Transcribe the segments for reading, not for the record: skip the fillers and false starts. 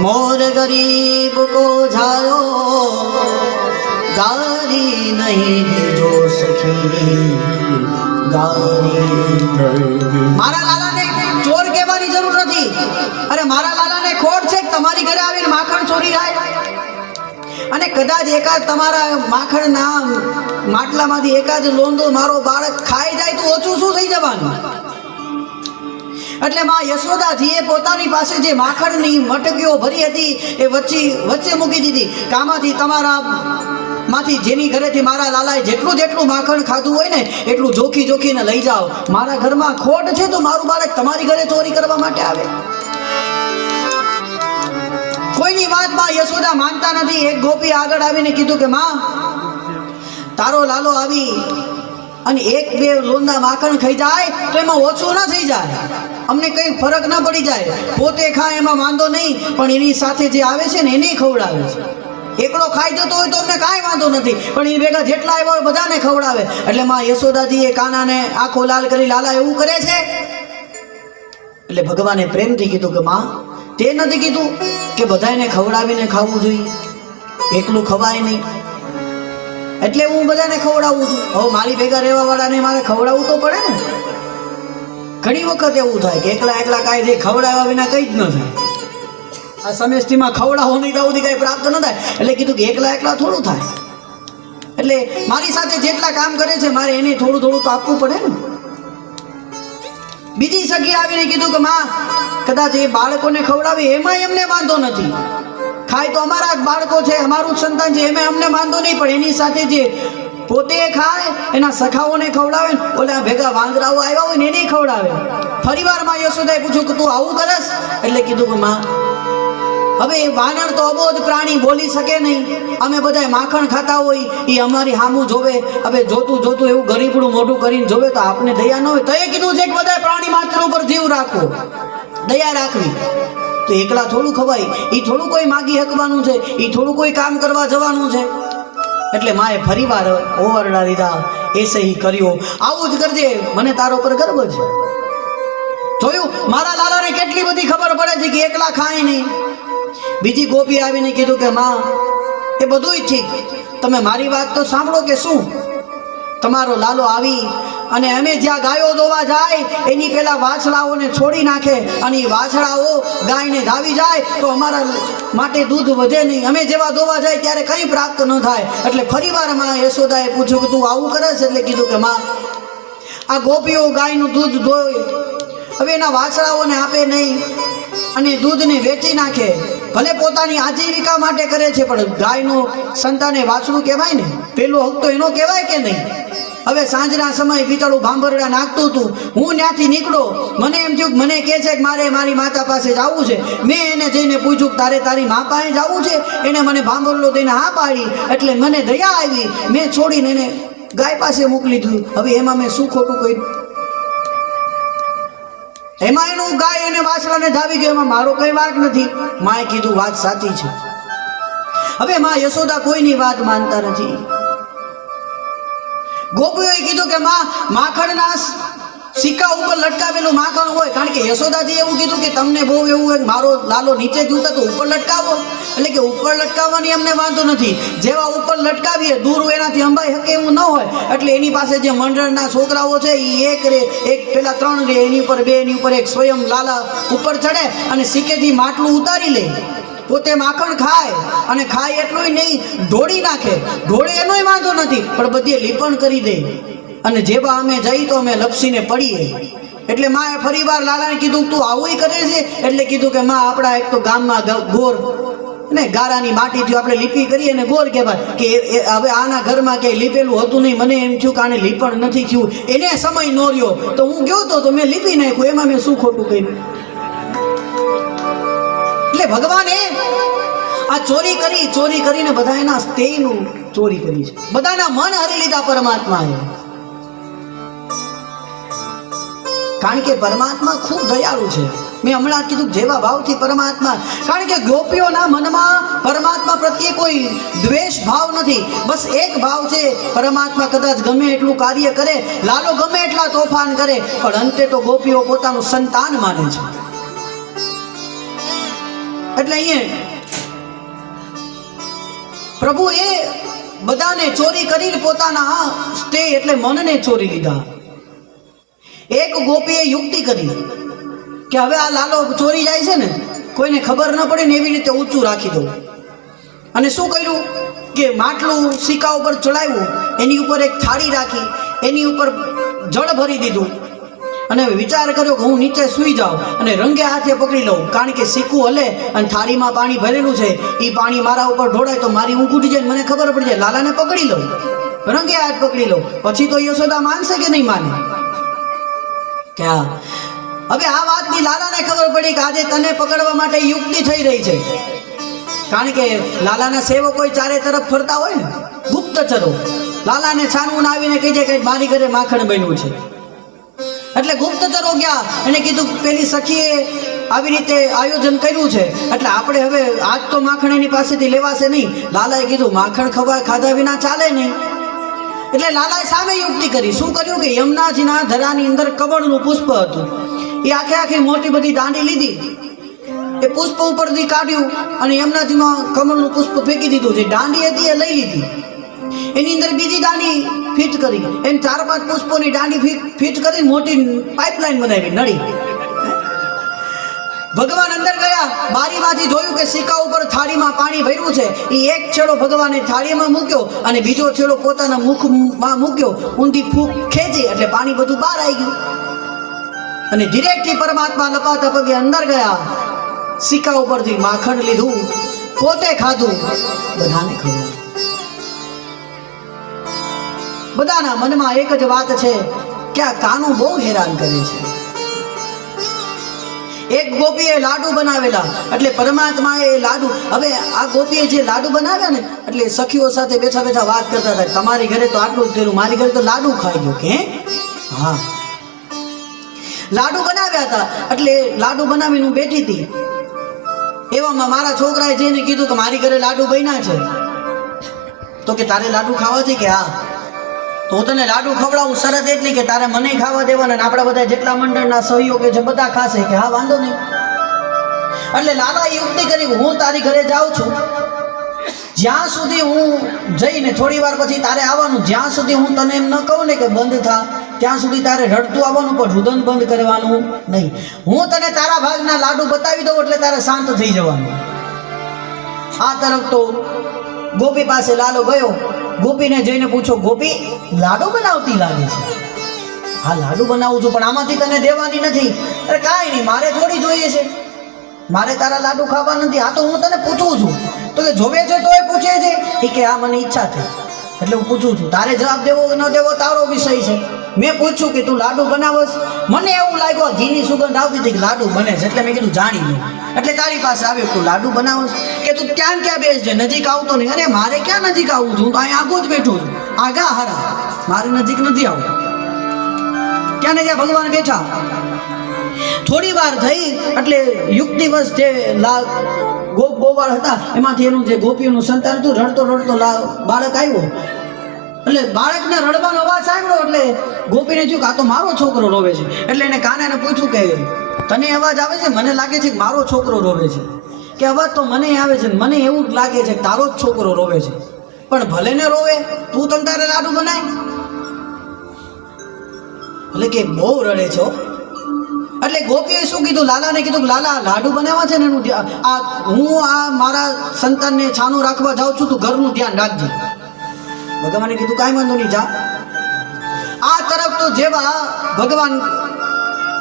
मोर गरीब को झायो गारी नहीं दीजो सखी गारी। मारा लाला ने ચોર કહેવાની જરૂર નથી। અરે મારા લાલાને ખોટ છે કે તમારી ઘરે આવીને માખણ ચોરી જાય અને કદાચ એકાદ તમારા માખણના માટલામાંથી એકાદ લોંદો મારો બાળક ખાઈ જાય તો ઓછું શું થઈ જવાનું। એટલે માં યશોદાજીએ પોતાની પાસે જે માખણની મટકીઓ ભરી હતી એ વચ્ચે મૂકી દીધી। કામાંથી તમારા માંથી જેની ઘરેથી મારા લાલાએ જેટલું માખણ ખાધું હોય ને એટલું જોખીને લઈ જાઓ। મારા ઘરમાં ખોટ છે તો મારું બાળક તમારી ઘરે ચોરી કરવા માટે આવે। કોઈની વાત માં યશોદા માનતા નથી। એક ગોપી આગળ આવીને કીધું કે માં તારો લાલો આવી અને એક બે લોંદા માખણ ખાઈ જાય તો એમાં ઓછું ના થઈ જાય, અમને કઈ ફરક ના પડી જાય। પોતે ખાય એમાં વાંધો નહીં, પણ એની સાથે જે આવે છે ને એને ખવડાવે છે। એકલો ખાઈ જતો હોય તો અમને કાંઈ વાંધો નથી, પણ એ ભેગા જેટલા આવ્યા બધાને ખવડાવે। એટલે માં યશોદાજીએ કાનાને આંખો લાલ કરી લાલા એવું કરે છે। એટલે ભગવાને પ્રેમથી કીધું કે માં તે નથી કીધું કે બધાને ખવડાવીને ખાવું જોઈએ, એકલું ખવાય નહીં, એટલે હું બધાને ખવડાવું છું। હવે મારી ભેગા રહેવા વાળાને મારે ખવડાવવું તો પડે ને। ઘણી વખત એવું થાય કે એકલા કાંઈ ખવડાવ્યા વિના કંઈ જ ન થાય। આ સમયસ્થિતિમાં ખવડાવો નહીં તો સુધી કંઈ પ્રાપ્ત ન થાય। એટલે કીધું કે એકલા થોડું થાય, એટલે મારી સાથે જેટલા કામ કરે છે મારે એને થોડું તો આપવું પડે ને। બીજી સખી આવીને કીધું કે માં કદાચ એ બાળકોને ખવડાવે એમાં એમને વાંધો નથી, ખાય તો અમારા જ બાળકો છે, અમારું જ સંતાન છે, એમાં અમને વાંધો નહીં, પણ એની સાથે જે પોતે ખાય એના સખાઓને ખવડાવે, ઓલા ભેગા વાંદરાઓ આવ્યા હોય ને એને ખવડાવે। ફરીવાર માં યશોદાએ પૂછ્યું કે તું આવું કરસ? એટલે કીધું કે માં હવે વાનર તો અબોધ પ્રાણી બોલી શકે નહીં, અમે બધા માખણ ખાતા હોય એ અમારી સામું જોવે, હવે જોતું એવું ગરીબડું મોઢું કરીને જોવે તો આપને દયા ન હોય। તો એ કીધું છે કે બધા પ્રાણી માત્ર ઉપર જીવ રાખવો, દયા રાખવી। તો એકલા થોડું ખવાય, એ થોડું કોઈ માગી હકવાનું છે, એ થોડું કોઈ કામ કરવા જવાનું છે। એટલે માએ ફરીવાર ઓવરડા લીધા, એ સહી કર્યો, આવું જ કરજે, મને તારો પર ગર્વ છે। જોયું મારા લાલાને કેટલી બધી ખબર પડે છે કે એકલા ખાય નહીં। બીજી ગોપી આવીને કીધું કે માં એ બધુંય ઠીક, તમે મારી વાત તો સાંભળો કે શું તમારો લાલો આવી અને અમે જ્યાં ગાયો દોવા જાય એની પેલા વાછડાઓને છોડી નાખે અને એ વાછડાઓ ગાયને ધાવી જાય તો અમારા માટે દૂધ વધે નહીં, અમે જેવા દોવા જાય ત્યારે કંઈ પ્રાપ્ત ન થાય। એટલે ફરીવાર માં યશોદાએ પૂછ્યું કે તું આવું કરે છે? એટલે કીધું કે માં આ ગોપીઓ ગાયનું દૂધ ધોય, હવે એના વાછડાઓને આપે નહીં અને દૂધને વેચી નાખે, ભલે પોતાની આજીવિકા માટે કરે છે, પણ ગાયનું સંતાને વાછડું કહેવાય ને, પેલો હક તો એનો કહેવાય કે નહીં। હવે સાંજના સમયે પિતળું ભાંભરડા નાખતું હતું, હું ત્યાંથી નીકળો, મને એમ થયું કે મને કહે છે કે મારે મારી માતા પાસે જવું છે। મેં એને જઈને પૂછ્યું કે તારે તારી મા પાસે જવું છે? એને મને ભાંભરડો દઈને હા પાડી, એટલે મને દયા આવી, મેં છોડીને એને ગાય પાસે મોકલી દીધું। હવે એમાં મેં શું ખોટું કર્યું? એમાં એનું ગાય અને વાછડાને ધાવી ગયો, એમાં મારો કઈ વાંક નથી। માએ કીધું વાત સાચી છે। હવે માં યશોદા કોઈની વાત માનતા નથી। ગોપીઓએ કીધું કે માં માખણના સિક્કા ઉપર લટકાવેલું માખણ હોય, કારણ કે યશોદાજી એવું કીધું કે તમને બહુ એવું હોય મારો લાલો નીચે જૂતા તો ઉપર લટકાવો, એટલે કે ઉપર લટકાવવાની અમને વાંધો નથી, જેવા ઉપર લટકાવીએ દૂર એનાથી અંબાઈ શકે એવું ન હોય। એટલે એની પાસે જે મંડળના છોકરાઓ છે એ એક પેલા 3 રે, એની ઉપર 2, એની ઉપર 1, સ્વયં લાલા ઉપર ચડે અને સિક્કેથી માટલું ઉતારી લે, પોતે માખણ ખાય અને ખાય એટલું નહીં ઢોળી નાખે, ઢોળે એનોય વાંધો નથી, પણ બધે લીપણ કરી દે અને જેવા અમે જઈ તો અમે લપસીને પડીએ। એટલે માએ ફરીવાર લાલાને કીધું તું આવું કરે છે? એટલે કીધું કે માં આપણા એક તો ગામમાં ગોર ને ગારાની માટીથી આપણે લીપી કરીએ ને ગોર કહેવાય, કે હવે આના ઘરમાં ક્યાંય લીપેલું હતું નહીં, મને એમ થયું કે આને લીપણ નથી થયું, એને સમય નો રહ્યો તો હું ગયો તો મેં લીપી નાખ્યું, એમાં મેં શું ખોટું કર્યું? એટલે ભગવાને આ ચોરી કરીને બધા એના સ્નેહનું ચોરી કરી છે, બધાના મન હરી લીધા પરમાત્માએ। કારણ કે પરમાત્મા ખૂબ દયાળુ છે। મેં હમણાં કીધું જેવા ભાવથી પરમાત્મા, કારણ કે ગોપીઓના મનમાં પરમાત્મા પ્રત્યે કોઈ દ્વેષ ભાવ નથી, બસ એક ભાવ છે, પરમાત્મા કદાચ ગમે એટલું કાર્ય કરે, લાલો ગમે એટલા તોફાન કરે, પણ અંતે તો ગોપીઓ પોતાનું સંતાન માને છે। એટલે અહીંયા પ્રભુ એ બધાને ચોરી કરીને પોતાના સ્તે એટલે મનને ચોરી લીધા. એક ગોપીએ યુક્તિ કરી કે હવે આ લાલો ચોરી જાય છે ને, કોઈને ખબર ન પડે ને એવી રીતે ઊંચું રાખી દઉં. અને શું કર્યું કે માટલું સિક્કા ઉપર ચડાવ્યું, એની ઉપર એક થાળી રાખી, એની ઉપર જળ ભરી દીધું અને વિચાર કર્યો કે હું નીચે સૂઈ જાઉં અને રંગે હાથે પકડી લઉં, કારણ કે સિક્કું હલે અને થાળીમાં પાણી ભરેલું છે, એ પાણી મારા ઉપર ઢોળાય તો મારી ઊંઘ ઉઠી જાય, મને ખબર પડી જાય, લાલાને પકડી લઉં, રંગે હાથ પકડી લઉં. પછી તો યશોદા માનશે કે નહીં માને? ક્યાં હવે આ વાતની લાલાને ખબર પડી કે આજે તને પકડવા માટે યુક્તિ થઈ રહી છે, કારણ કે લાલાના સેવકો ચારે તરફ ફરતા હોય ને, ગુપ્તચરો. લાલાને છાનવું આવીને કહી જાય કે મારી ઘરે માખણ બન્યું છે. એટલે ગુપ્તચરો ગયા અને કીધું પેલી સખીએ આવી રીતે આયોજન કર્યું છે, એટલે આપણે હવે આજ તો માખણ એની પાસેથી લેવાશે નહીં. લાલાએ કીધું માખણ ખાધા વિના ચાલે નહીં. એટલે લાલાએ સામે યુક્તિ કરી. શું કર્યું કે યમુનાજીના ધરાની અંદર કમળનું પુષ્પ હતું, એ આખી મોટી બધી દાંડી લીધી, એ પુષ્પ ઉપરથી કાઢ્યું અને યમુનાજીમાં કમળનું પુષ્પ ફેંકી દીધું. જે દાંડી હતી એ લઈ લીધી, એની અંદર બીજી દાંડી ફિટ કરી, એમ 4-5 પુષ્પોની દાંડી ફિટ કરી મોટી પાઇપલાઇન બનાવી, નળી. ભગવાન અંદર ગયા, બારીમાંથી જોયું કે સિક્કા ઉપર થાળીમાં પાણી ભર્યું છે. એ એક છેડો ભગવાને થાળીમાં મૂક્યો અને બીજો છેડો પોતાના મુખમાં મૂક્યો, ઊંધી ફૂંક ખેંચી એટલે પાણી બધું બહાર આવી ગયું. અને ડિરેક્ટલી પરમાત્મા લપાતા પગે અંદર ગયા, સિક્કા ઉપરથી માખણ લીધું, પોતે ખાધું, બધાને ખવડાવ્યું. બધાના મનમાં એક જ વાત છે કે આ કાનું બહુ હેરાન કરે છે. એક ગોપીએ લાડુ બનાવેલા, એટલે પરમાત્માએ એ લાડુ, હવે આ ગોપીએ જે લાડુ બનાવ્યા ને, એટલે સખીઓ સાથે બેઠા બેઠા વાત કરતા હતા, તમારી ઘરે તો આટલું જ કર્યું, મારી ઘરે તો લાડુ ખાઈ ગયો. કે હા, લાડુ બનાવ્યા હતા, એટલે લાડુ બનાવીને હું બેઠી હતી. એવામાં મારા છોકરાએ જઈને કીધું કે મારી ઘરે લાડુ બન્યા છે. તો કે તારે લાડુ ખાવા છે? કે હા. તો હું તને લાડુ ખવડાવું, શરત એટલી કે તારે મને ખાવા દેવાના, અને આપણા બધા જેટલા મંડળના સહયોગી છે બધા ખાશે. કે હા, વાંધો નહીં. એટલે લાલાએ યુક્તિ કરી, હું તારી ઘરે જાઉં છું, જ્યાં સુધી હું જઈને થોડી વાર પછી તારે આવવાનું, જ્યાં સુધી હું તને એમ ન કહું ને કે બંધ થા, ત્યાં સુધી તારે રડતું આવવાનું, પણ રુદન બંધ કરવાનું નહીં. હું તને તારા ભાગના લાડુ બતાવી દઉં એટલે તારે શાંત થઈ જવાનું. આ તરફ તો ગોપી પાસે લાલો ગયો. ગોપીને જઈને પૂછો, ગોપી લાડુ બનાવતી લાગે છે? હા, લાડુ બનાવું છું, પણ આમાંથી તને દેવાની નથી. અરે કાંઈ નહીં, મારે થોડી જોઈએ છે, મારે તારા લાડુ ખાવા નથી. આ તો હું તને પૂછું છું. તો કે જોવે છે તોય પૂછે છે? એ કે આ મને ઈચ્છા થઈ એટલે હું પૂછું છું, તારે જવાબ દેવો કે ન દેવો તારો વિષય છે. મેં પૂછ્યું કે તું લાડુ બનાવસ, મને એવું લાગ્યું ઘીની સુગંધ આવતી હતી કે લાડુ બને છે, એટલે મેં કીધું જાણી લે. એટલે તારી પાસે આવ્યો, તું લાડુ બનાવસ? કે તું ક્યાં બેસજે, નજીક આવતો નહીં. અરે મારે ક્યાં નજીક આવવું છું, હું તો અહીં આગળ જ બેઠું છું, આગા હારા, મારે નજીક નથી આવવું. ક્યાં ને ત્યાં ભગવાન બેઠા. થોડી વાર થઈ એટલે યુક્તિવશ જે ગોવાળ હતા એમાંથી એનું જે ગોપીઓનું સંતાન હતું, રડતો રડતો બાળક આવ્યો. એટલે બાળકને રડવાનો અવાજ સાંભળ્યો એટલે ગોપીને થયું કે આ તો મારો છોકરો રોવે છે. એટલે એને કાનાને પૂછ્યું કે તને અવાજ આવે છે? મને લાગે છે કે મારો છોકરો રોવે છે. કે અવાજ તો મને આવે છે, મને એવું જ લાગે છે કે તારો જ છોકરો રોવે છે. પણ ભલે ને રોવે, તું તને તારે લાડુ બનાય. એટલે કે બહુ રડે છે. એટલે ગોપીએ શું કીધું, લાલાને કીધું કે લાલા લાડુ બનાવવા છે ને એનું હું આ મારા સંતાનને છાનું રાખવા જાઉં છું, તું ઘરનું ધ્યાન રાખજે. ભગવાને કીધું કાંઈ વાંધો નહીં, જા. આ તરફ તો જેવા ભગવાન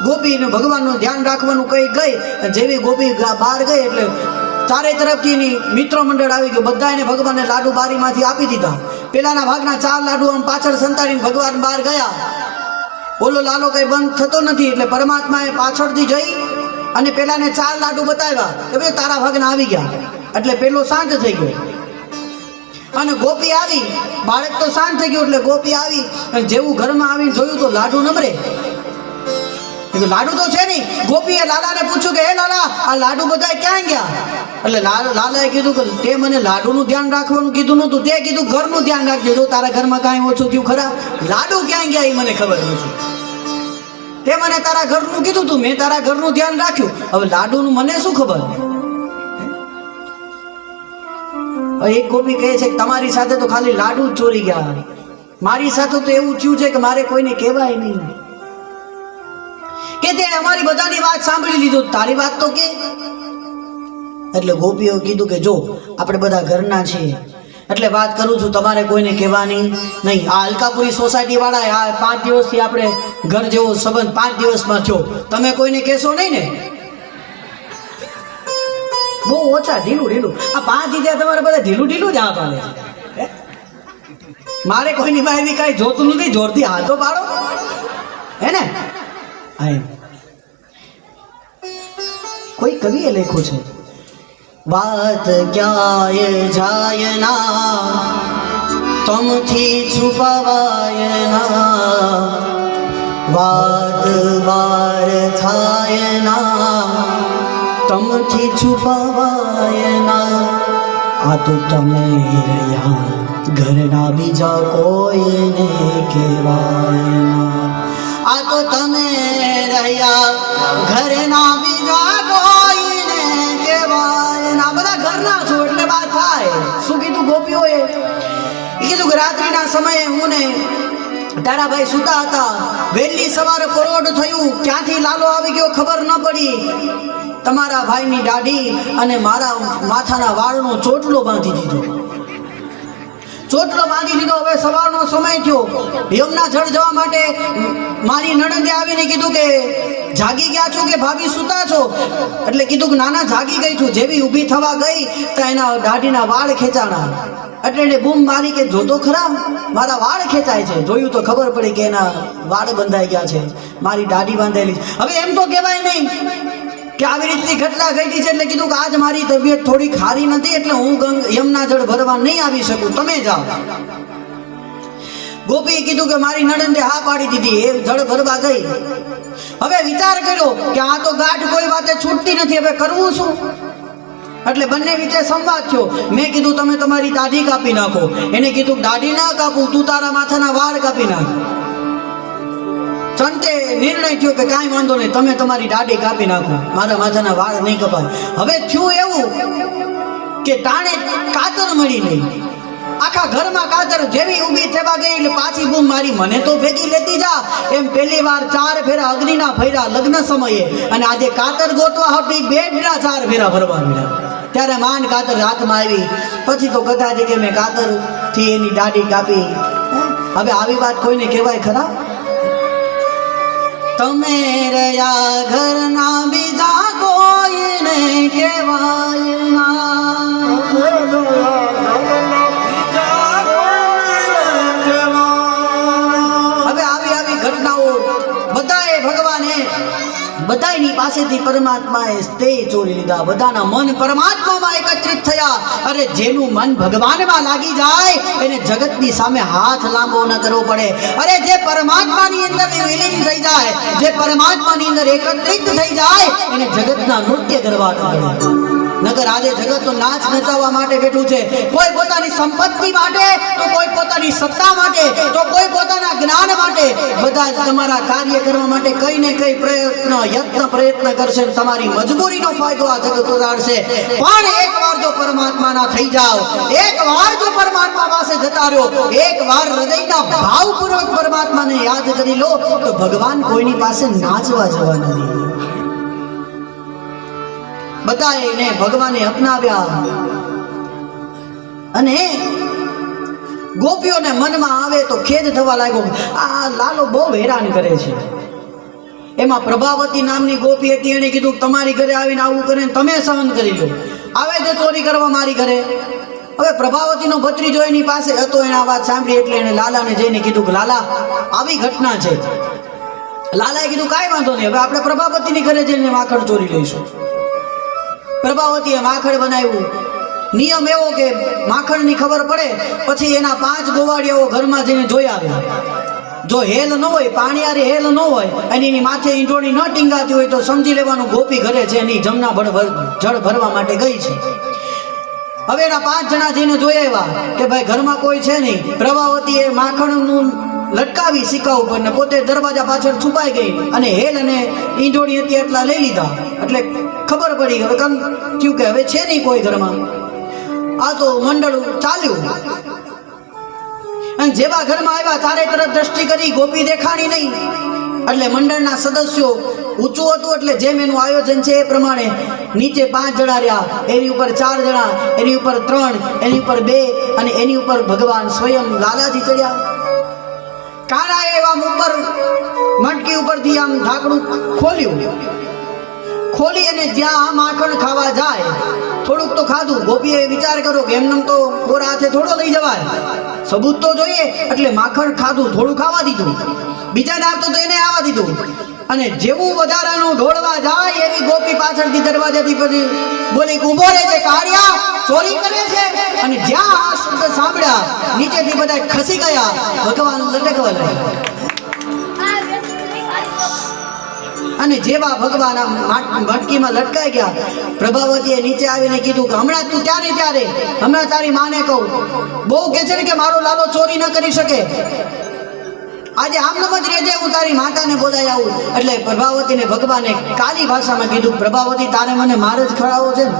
ગોપીને ભગવાનનું ધ્યાન રાખવાનું કઈ ગઈ, જેવી ગોપી બહાર ગઈ એટલે ચારે તરફથી એની મિત્ર મંડળ આવી ગયું. બધા એને ભગવાનને લાડુ બારીમાંથી આપી દીધા. પેલાના ભાગના 4 લાડુ આમ પાછળ સંતાડીને ભગવાન બહાર ગયા. બોલો લાલો કઈ બંધ થતો નથી. એટલે પરમાત્માએ પાછળથી જઈ અને પેલાને 4 લાડુ બતાવ્યા કે ભાઈ તારા ભાગના આવી ગયા. એટલે પેલો શાંત થઈ ગયો અને ગોપી આવી. બાળક તો શાંત થઈ ગયું એટલે ગોપી આવી અને જેવું ઘરમાં આવીને જોયું તો લાડુ નમરે. લાડુ તો છે નહીં. ગોપીએ લાલાને પૂછ્યું કે હે લાલા, આ લાડુ બધા ક્યાં ગયા? એટલે લાલાએ કીધું કે તે મને લાડુનું ધ્યાન રાખવાનું કીધું નતું, તે કીધું ઘરનું ધ્યાન રાખજો. જો તારા ઘરમાં કાંઈ ઓછું થયું ખરા? લાડુ ક્યાં ગયા એ મને ખબર નથી. તે મને તારા ઘરનું કીધું તું, મેં તારા ઘરનું ધ્યાન રાખ્યું. હવે લાડુનું મને શું ખબર? એક ગોપી કહે છે કે તમારી સાથે તો ખાલી લાડુ જ ચોરી ગયા, મારી સાથે તો એવું થયું છે કે મારે કોઈને કહેવાય નહીં. કે તે અમારી બધાની વાત સાંભળી લીધું, તારી વાત તો કે. એટલે ગોપીઓ કીધું કે જો આપણે બધા ઘરના છીએ એટલે વાત કરું છું, તમારે કોઈને કહેવાની નહીં. આ અલકાપુરી સોસાયટી વાળા આ 5 દિવસથી આપણે ઘર જેવો સંબંધ 5 દિવસમાં થયો, તમે કોઈને કહેશો નહીં ને? બહુ ઓછા, ઢીલું. આ 5 દીધા તમારે બધા ઢીલું જ હાથ આલે છે. મારે કોઈની માહિતી કાંઈ જોતું નથી, જોરથી હાથો પાડો હે ને. કોઈ કવિએ લખ્યું છે, વાત ક્યાંય જાય ના તમથી છુપાવાય ના, વાત બાર થાય ના તમથી છુપાવાય ના. આ તો તમે રહ્યા ઘરના બીજા કોઈને કહેવાય ના. આ તો તમે રહ્યા ઘરના બીજા કોઈને કહેવાય ના. બધા ઘરના છો એટલે વાત થાય. શું કીધું ગોપીઓએ? કીધું કે રાત્રિના સમયે હું ને તારાભાઈ સુતા હતા, વહેલી સવારે પરોઢ થયું, ક્યાંથી લાલો આવી ગયો ખબર ન પડી. તમારા ભાઈની દાઢી અને મારા માથાના વાળનો ચોટલો બાંધી દીધો. હવે સવારનો સમય થયો, યમના જળ જવા માટે મારી નણંદે આવીને કીધું કે જાગી ગયા છો કે ભાભી સુતા છો? એટલે કીધું કે નાના જાગી ગઈ છું. જેવી ઊભી થવા ગઈ તો એના દાઢીના વાળ ખેંચાણા. એટલે એને બૂમ મારી કે જોતો ખરા મારા વાળ ખેંચાય છે. જોયું તો ખબર પડી કે એના વાળ બંધાઈ ગયા છે, મારી દાઢી બાંધેલી. હવે એમ તો કહેવાય નહીં કે આવી રીતની ઘટના ઘટી છે. એટલે કીધું કે આજ મારી તબિયત થોડી ખારી નથી એટલે હું યમના જળ ભરવા નહીં આવી શકું, તમે જાઓ. ગોપીએ કીધું કે મારી નણંદે હા પાડી દીધી, એ જળ ભરવા ગઈ. હવે વિચાર કર્યો કે આ તો ગાંઠ કોઈ વાતે છૂટતી નથી, હવે કરવું શું? એટલે બંને વચ્ચે સંવાદ થયો. મેં કીધું તમે તમારી દાઢી કાપી નાખો. એને કીધું દાઢી ના કાપું, તું તારા માથાના વાળ કાપી નાખ. સંતે નિર્ણય થયો કે કાંઈ વાંધો નહીં, તમે તમારી દાઢી કાપી નાખો, મારા માથાના વાળ નહીં કપાય. હવે થયું એવું કે ટાણે કાતર મળી નહીં. આખા ઘરમાં કાતર. જેવી ઊભી થવા ગઈ એટલે પાછી બૂમ મારી, મને તો ભેગી લેતી જા. એમ પહેલી વાર 4 ફેરા અગ્નિના ફર્યા લગ્ન સમયે, અને આજે કાતર ગોતવા હતી બેડના 4 ફેરા ભરવા મળ્યા. ત્યારે માન કાતર હાથમાં આવી. પછી તો કથા છે કે મેં કાતરથી એની દાઢી કાપી. હવે આવી વાત કોઈને કહેવાય ખરા? તમે રહ્યા ઘરના બીજા કોઈને કહેવાય ના. હવે આવી ઘટનાઓ બધાએ ભગવાને બધાની પાસેથી પરમાત્માએ તે ચોરી લીધા. બધાના મન પરમાત્મામાં એકત્રિત થયા. અરે જેનું મન ભગવાનમાં લાગી જાય એને જગતની સામે હાથ લાંબો ન કરવો પડે. અરે જે પરમાત્માની અંદર વિલીન થઈ જાય, જે પરમાત્માની અંદર એકત્રિત થઈ જાય એને જગતના નૃત્ય કરવા ન પડે. નગર આજે જગત તો નાચ નચાવવા માટે બેઠું છે. કોઈ પોતાની સંપત્તિ માટે, તો કોઈ પોતાની સત્તા માટે, તો કોઈ પોતાના જ્ઞાન માટે. બધા જ તમારા કાર્ય કરવા માટે કઈ ને કઈ પ્રયત્ન કરશે. તમારી મજબૂરીનો ફાયદો આ જગત ઉડાડશે. પણ એકવાર જો પરમાત્માના થઈ જાઓ, એકવાર જો પરમાત્મા પાસે જતા રહ્યો, એકવાર હૃદયના ભાવપૂર્વક પરમાત્માને યાદ કરી લો તો ભગવાન કોઈની પાસે નાચવા જવાના નહીં. બધાને ભગવાને અપનાવ્યા. અને ગોપીઓને મનમાં આવે તો ખેદ થવા લાગ્યો, આ લાલો બહુ હેરાન કરે છે. એમાં પ્રભાવતી નામની ગોપી હતી. એને કીધું તમારી ઘરે આવીને આવું કરે, તમે સહન કરી લો. આવે તો ચોરી કરવા મારી ઘરે. હવે પ્રભાવતીનો ભત્રીજો એની પાસે હતો. એના વાત સાંભળી એટલે એને લાલાને જઈને કીધું કે લાલા આવી ઘટના છે. લાલાએ કીધું કાંઈ વાંધો નહીં, હવે આપણે પ્રભાવતીની ઘરે જઈને માખણ ચોરી લઈશું. પ્રભાવતીએ માખણ બનાવ્યું. નિયમ એવો કે માખણની ખબર પડે પછી એના 5 ગોવાળિયાઓ ઘરમાં જઈને જોઈ આવ્યા. જો હેલ ન હોય, પાણીયારે હેલ ન હોય અને એની માથે ઈંટોણી ન ટીંગાતી હોય તો સમજી લેવાનું ગોપી ઘરે છે, એની જમના જળ ભરવા માટે ગઈ છે. હવે એના 5 જણા જઈને જોઈ આવ્યા કે ભાઈ ઘરમાં કોઈ છે નહીં. પ્રભાવતીએ માખણનું લટકાવી સિક્કા ઉપર ને પોતે દરવાજા પાછળ છુપાઈ ગઈ અને હેલ અને ઈંટોણી હતી એટલા લઈ લીધા. એટલે ખબર પડી હવે થયું કે હવે છે નહીં કોઈ ઘરમાં. આ તો મંડળ ચાલ્યું. અને જેવા ઘરમાં આવ્યા ચારે તરફ દ્રષ્ટિ કરી, ગોપી દેખાણી નહીં. એટલે મંડળના સદસ્યો ઊંચું હતું એટલે જેમ એનું આયોજન છે એ પ્રમાણે નીચે 5 જણા રહ્યા, એની ઉપર 4 જણા, એની ઉપર 3, એની ઉપર 2 અને એની ઉપર ભગવાન સ્વયં લાલાજી ચડ્યા. કાળાએ એવા ઉપર મટકી ઉપરથી આમ ઢાંકણું ખોલ્યું. ખોલી અને જ્યાં આ માખણ ખાવા જાય થોડુંક તો ખાધું. ગોપીએ વિચાર કર્યો કે એમને તો કોરા હાથે થોડો લઈ જવાય, સબૂત તો જોઈએ. એટલે માખણ ખાધું, થોડું ખાવા દીધું. બીજાને આપતો તો એને આવવા દીધું. અને જેવું વધારાનું ઢોળવા જાય એવી ગોપી પાછળથી દરવાજાથી પછી બોલી, ઊભો રહે છે કાળિયા, ચોરી કરે છે. અને જ્યાં આ શબ્દ સાંભળ્યા નીચેથી બધા ખસી ગયા. ભગવાન લટકવા લાગ્યા. અને જેવા ભગવાન આમ મટકીમાં લટકાઈ ગયા, પ્રભાવતીએ નીચે આવીને કીધું કે હમણાં તું ત્યારે ત્યારે હમણાં તારી માને કહું, બહુ કહે છે ને કે મારો લાલો ચોરી ન કરી શકે, આજે આમનામ જ રહેજે, હું તારી માતાને બોલાઈ આવું. એટલે પ્રભાવતીને ભગવાને કાલી ભાષામાં કીધું, પ્રભાવતી તારે મને માર જ ખવડાવવો છે ને,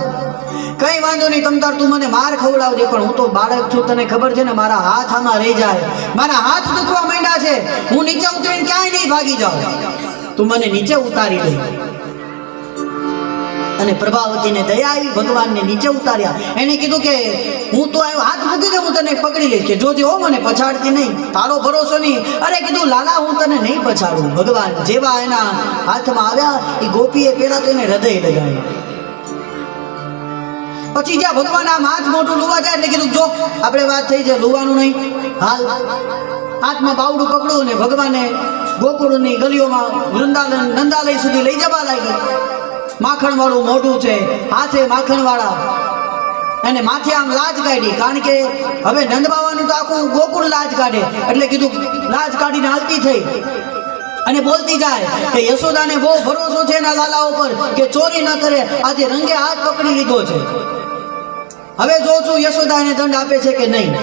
કઈ વાંધો નહીં, તમ તાર તું મને માર ખવડાવજે, પણ હું તો બાળક છું, તને ખબર છે ને મારા હાથ આમાં રહી જાય, મારા હાથ દુખવા માંડ્યા છે, હું નીચે ઉતરીને ક્યાંય નહીં ભાગી જાઉં, તું મને નીચે ઉતારી દે. અને પ્રભાવતીને દયા આવી, ભગવાનને નીચે ઉતાર્યા. એને કીધું કે હું તો આવ્યો, હાથ મૂકી દે, હું તને પકડી લઈશ, કે જોજે હો મને પછાડતી નહીં, તારો ભરોસો નહીં. અરે કીધું લાલા હું તને નહીં પછાડું. ભગવાન જેવા એના હાથમાં આવ્યા, એ ગોપીએ પેલા તો એને હૃદય લગાવ્યું. પછી જ્યાં ભગવાન આમ હાથ મોટું લુવા જાય એટલે કીધું જો આપણે વાત થઈ છે, લુવાનું નહીં, હાલ. હાથમાં બાવડું પકડું ને ભગવાને ગોકુળની ગલીઓમાં વૃંદાવન નંદાલય સુધી લઈ જવા લાગી. માખણ વાળું મોઢું છે, હાથે માખણ વાળા, અને માથે આમ લાજ કાઢી, કારણ કે હવે નંદ બાવાનું તો આખું ગોકુળ લાજ કાઢે. એટલે કીધું લાજ કાઢીને હાલતી થઈ અને બોલતી જાય કે યશોદાને બહુ ભરોસો છે એના લાલા ઉપર કે ચોરી ન કરે, આજે રંગે હાથ પકડી લીધો છે, હવે જો છું યશોદાને દંડ આપે છે કે નહીં.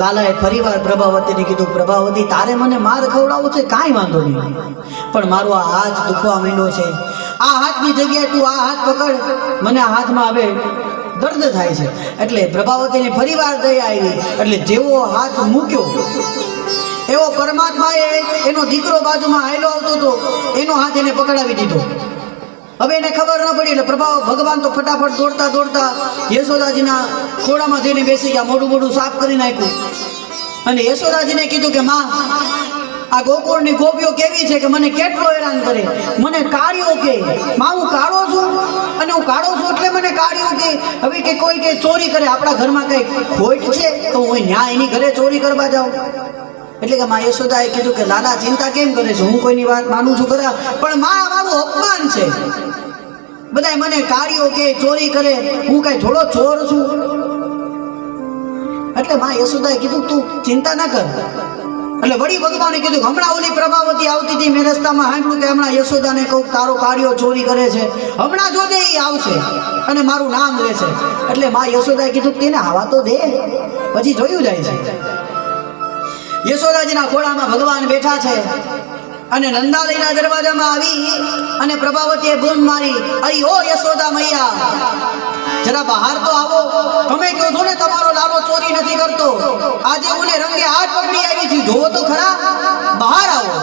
લાલાએ ફરીવાર પ્રભાવતીને કીધું, પ્રભાવતી તારે મને માર ખવડાવવો છે, કાંઈ વાંધો નહીં, પણ મારો આ હાથ દુખવા માંડ્યો છે, આ હાથની જગ્યાએ તું આ હાથ પકડ, મને આ હાથમાં હવે દર્દ થાય છે. એટલે પ્રભાવતીને ફરીવાર દયા આવી. એટલે જેવો હાથ મૂક્યો એવો પરમાત્માએ એનો દીકરો બાજુમાં હાયલો આવતો હતો, એનો હાથ એને પકડાવી દીધો. હવે એને ખબર ન પડી એટલે ભગવાન તો ફટાફટ દોડતા દોડતા યશોદાજીના ખોળામાં જઈને બેસી ગયા, મોઢું મોઢું સાફ કરી નાખ્યું. અને યશોદાજીને કીધું કે માં, આ ગોકુળની ગોપીઓ કેવી છે કે મને કેટલો હેરાન કરે, મને કાળિયો કે, માં હું કાળો છું અને હું કાળો છું એટલે મને કાળિયો કે. હવે કે કોઈ કે ચોરી કરે, આપણા ઘરમાં કઈ ખોટ છે તો હું ન્યા એની ઘરે ચોરી કરવા જાઉં. એટલે કે માં યશોદાએ કીધું કે લાલા ચિંતા કેમ કરે છે, હું કોઈની વાત માનું છું ખરા, પણ માં મારું અપમાન છે, બધાય મને કાળિયો કે ચોરી કરે, હું કઈ થોડો ચોર છું. એટલે માં યશોદાએ કીધું તું ચિંતા ના કર. એટલે વળી ભગવાને કીધું કે હમણાં ઓલી પ્રભાવતી આવતી હતી, મેં રસ્તામાં સાંભળ્યું કે હમણાં યશોદાને કહું તારો કાળિયો ચોરી કરે છે, હમણાં જોજે એ આવશે અને મારું નામ લેશે. એટલે માં યશોદાએ કીધું તેને આવા તો દે, પછી જોયું જાય છે. યશોદાજીના ખોળામાં ભગવાન બેઠા છે અને નંદાલયના દરવાજામાં આવી અને પ્રભાવતીએ બૂમ મારી, અરે ઓ યશોદા મૈયા, જરા બહાર તો આવો, તમે કહો છો ને તમારો લાલો ચોરી નથી કરતો, આજે હું રંગે હાથ પકડી આવી છું, જોવો તો ખરા, બહાર આવો.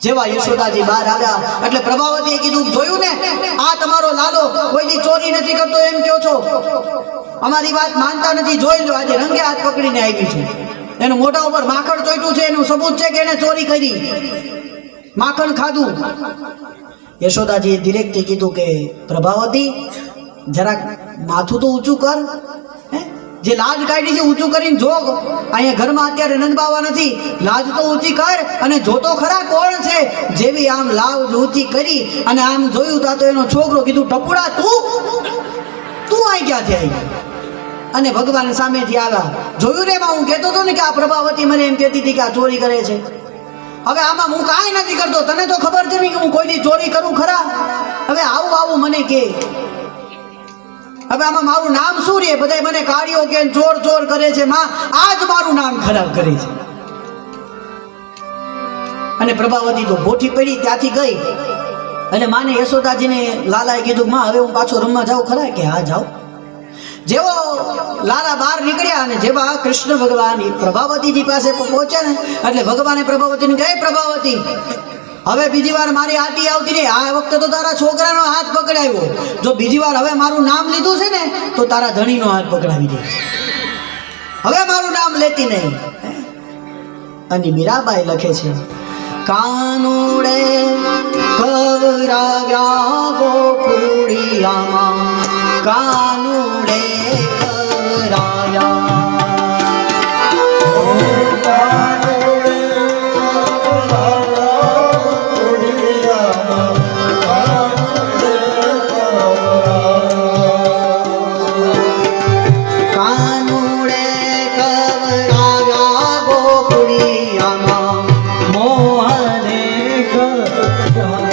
જેવા યશોદાજી બહાર આવ્યા એટલે પ્રભાવતીએ કીધું, જોયું ને આ તમારો લાલો કોઈની ચોરી નથી કરતો એમ કહો છો, અમારી વાત માનતા નથી, જોઈ લો આજે રંગે હાથ પકડીને આવી છું. એનું મોઢા ઉપર માખણ ચોટ્યું છે, એનું સબૂત છે કે એને ચોરી કરી, માખણ ખાધું. યશોદાજીએ ધીરેકથી કીધું કે પ્રભાવતી જરાક માથું તો ઊંચું કર, જે લાજ કાઢી છે ઊંચું કરીને જો, અહીંયા ઘરમાં અત્યારે નંદ બાવા નથી, લાજ તો ઊંચી કર અને જોતો ખરા કોણ છે. જેવી આમ લાજ ઊંચી કરી અને આમ જોયું તો એનો છોકરો કીધું, ટપુડા તું આઈ ક્યાંથી આવી? અને ભગવાન સામેથી આવ્યા. જોયું ને એમાં હું કહેતો હતો ને કે આ પ્રભાવતી મને એમ કહેતી હતી કે આ ચોરી કરે છે, હવે આમાં હું કાંઈ નથી કરતો, તને તો ખબર છે ને કે હું કોઈની ચોરી કરું ખરા, હવે આવું મને કે, હવે આમાં મારું નામ શું રે, બધા મને કાળિયો કે ચોર ચોર કરે છે, માં આજ મારું નામ ખરાબ કરે છે. અને પ્રભાવતી તો ભોઠી પડી ત્યાંથી ગઈ એટલે માને યશોદાજીને લાલાએ કીધું માં હવે હું પાછો રમવા જાઉં ખરા કે હા જાઉં. જેવો લાલા બહાર નીકળ્યા અને જેવા કૃષ્ણ ભગવાન પ્રભાવતીજી પાસે પહોંચ્યા ને એટલે ભગવાને પ્રભાવતીને કહે પ્રભાવતી હવે બીજી વાર મારી આટી આવતી નહીં. આ વખતે તો તારા છોકરાનો હાથ પકડાવ્યો, જો બીજી વાર હવે મારું નામ લીધું છે ને તો તારા ધણીનો હાથ પકડાવી દે, હવે મારું નામ લેતી નહીં. અને મીરાબાઈ લખે છે કાનુડે કવરાવ્યા ગોકુળિયામાં કાનુડે કવરાવ્યા God.